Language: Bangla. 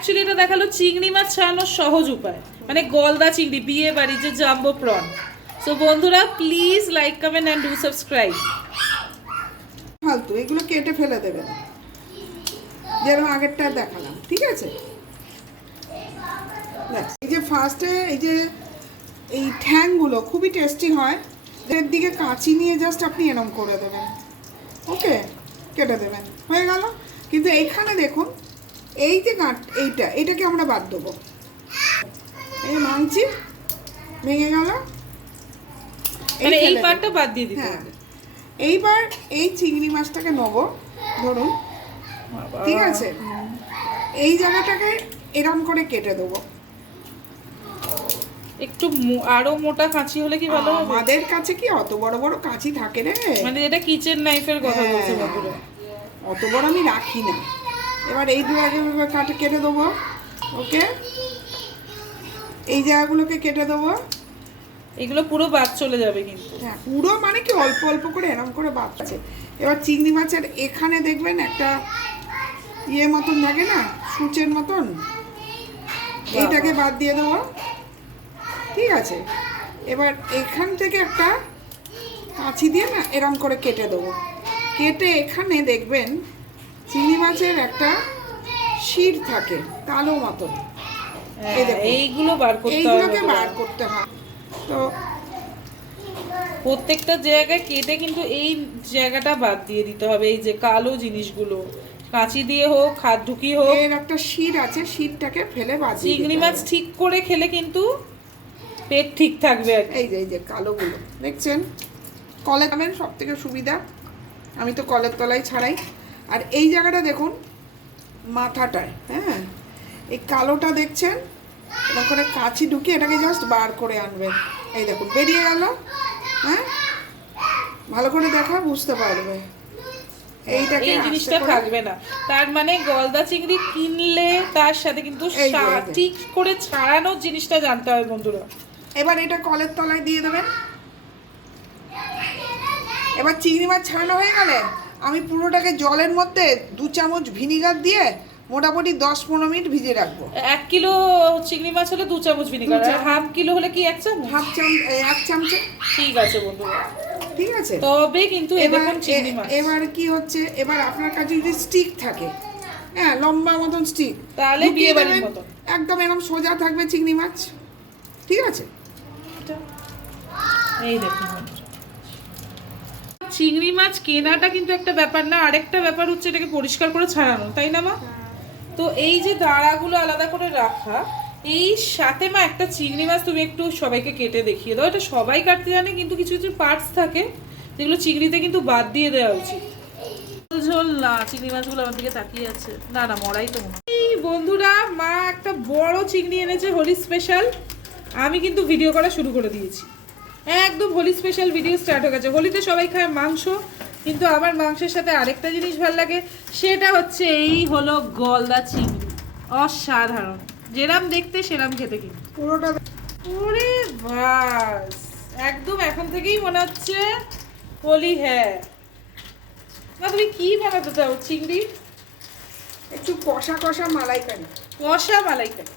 অ্যাকচুয়ালি এটা দেখালো চিংড়ি মাছ ছাড়ানোর সহজ উপায়, মানে গলদা চিংড়ি, বিয়ে বাড়ি যে জাম্বো প্রন। সো বন্ধুরা please like comment and do subscribe. ফালতু এগুলো কেটে ফেলে দেবেন, যেরকম আগেরটা দেখালাম, ঠিক আছে? এই যে ফার্স্টে এই ঠ্যাংগুলো খুবই টেস্টি হয়, এর দিকে কাঁচি নিয়ে জাস্ট আপনি এরম করে দেবেন, ওকে, কেটে দেবেন, হয়ে গেল। কিন্তু এইখানে দেখুন, এই যে এইটাকে আমরা বাদ দেবো, এই ভাঙছি, ভেঙে গেল, মানে এই পার্টটা বাদ দিয়ে দিতে হ্যাঁ। হবে। এইবার এই চিংড়ি মাছটাকে নেবো, ধরুন, ঠিক আছে, এই জায়গাটাকে এরম করে কেটে দেবো। একটু আরো মোটা কাঁচি হলে কি ভালো হবে? আমাদের কাছে কি অত বড় বড় কাঁচি থাকে রে? মানে এটা কিচেন নাইফের কথা বলছে বন্ধুরা, অত বড় আমি রাখি না। এবার এই দু আগে কেটে দেবো, ওকে, এই জায়গাগুলোকে কেটে দেবো। এগুলো পুরো বাদ চলে যাবে কিন্তু। হ্যাঁ, পুরো মানে কি অল্প অল্প করে এরম করে বাদ আছে। এবার চিংড়ি মাছের এখানে দেখবেন একটা মতন থাকে না, সূচের মতন, এইটাকে বাদ দিয়ে দেবো, ঠিক আছে? এবার এখান থেকে একটা কাঁচি দিয়ে না এরম করে কেটে দেবো, কেটে এখানে দেখবেন চিংড়ি মাছের একটা শির থাকে কালো মতন, এইগুলো বার করতে হবে, এইগুলোকে বার করতে হয়। তো প্রত্যেকটা জায়গায় কেটে কিন্তু এই জায়গাটা বাদ দিয়ে দিতে হবে, এই যে কালো জিনিসগুলো, কাঁচি দিয়ে হোক, হাত ঢুকিয়ে হোক। এর একটা শির আছে, শিরটাকে ফেলে বাদ দিয়ে চিংড়ি মাছ ঠিক করে খেলে কিন্তু পেট ঠিক থাকবে আর কি। এই যে কালোগুলো দেখছেন, কলে খাবেন সব থেকে সুবিধা, আমি তো কলের তলায় ছাড়াই। আর এই জায়গাটা দেখুন, মাথাটায়, হ্যাঁ, এই কালোটা দেখছেন, এটা করে কাঁচি ঢুকিয়ে এটাকে জাস্ট বার করে আনবেন, এই দেখুন বেরিয়ে গেল। হ্যাঁ, ভালো করে দেখা বুঝতে পারবে। এইটাকে এই জিনিসটা থাকবে না, তার মানে গলদা চিংড়ি কিনলে তার সাথে কিন্তু ঠিক করে ছাড়ানোর জিনিসটা জানতে হবে বন্ধুরা। এবার এটা কলের তলায় দিয়ে দেবেন। এবার চিংড়ি মাছ ছাড়ানো হয়ে গেলে আমি পুরোটাকে জলের মধ্যে 2 চামচ ভিনিগার দিয়ে মোটামুটি 10-15 মিনিট ভিজিয়ে রাখবো। 1 কিলো চিংড়ি মাছ হলে 2 চামচ ভিনিগার, আর হাফ কিলো হলে কি 1 চামচ? 1 চামচে। ঠিক আছে বন্ধুরা, ঠিক আছে। তবে কিন্তু দেখুন চিংড়ি মাছ, এবার কি হচ্ছে, এবার আপনার কাছে যদি স্টিক থাকে, হ্যাঁ, লম্বা মতন স্টিক, তাহলে বিয়ে বাড়ির মতন একদম এরকম সোজা থাকবে চিংড়ি মাছ, ঠিক আছে? এই দেখুন চিংড়ি মাছ কেনাটা কিন্তু একটা ব্যাপার না, আরেকটা ব্যাপার হচ্ছে এটাকে পরিষ্কার করে ছাড়ানো, তাই না মা? তো এই যে দাঁড়াগুলো আলাদা করে রাখা, এই সাথে মা একটা চিংড়ি মাছ তুমি একটু সবাইকে কেটে দেখিয়ে দাও। এটা সবাই কাটতে জানে, কিন্তু কিছু কিছু পার্টস থাকে যেগুলো চিংড়িতে কিন্তু বাদ দিয়ে দেওয়া উচিত। ঝোল না, চিংড়ি মাছগুলো আমার দিকে তাকিয়ে আছে, না না মরাই তো মনে। এই বন্ধুরা, মা একটা বড় চিংড়ি এনেছে, হোলি স্পেশাল। আমি কিন্তু ভিডিও করা শুরু করে দিয়েছি, একদম হোলি স্পেশাল ভিডিও স্টার্ট হয়ে গেছে। হোলিতে সবাই খায় মাংস, কিন্তু আমার মাংসের সাথে আরেকটা জিনিস ভালো লাগে, সেটা হচ্ছে এই হলো গলদা চিংড়ি। অসাধারণ, যেরাম দেখতে সেরাম খেতে কিন্তু পুরোটা। ওরে বাস, একদম এখন থেকেই মনে হচ্ছে হোলি। হ্যাঁ না, তুমি কি বানাতে চাও? চিংড়ি একটু কষা কষা মালাইকারি। কষা মালাইকারি,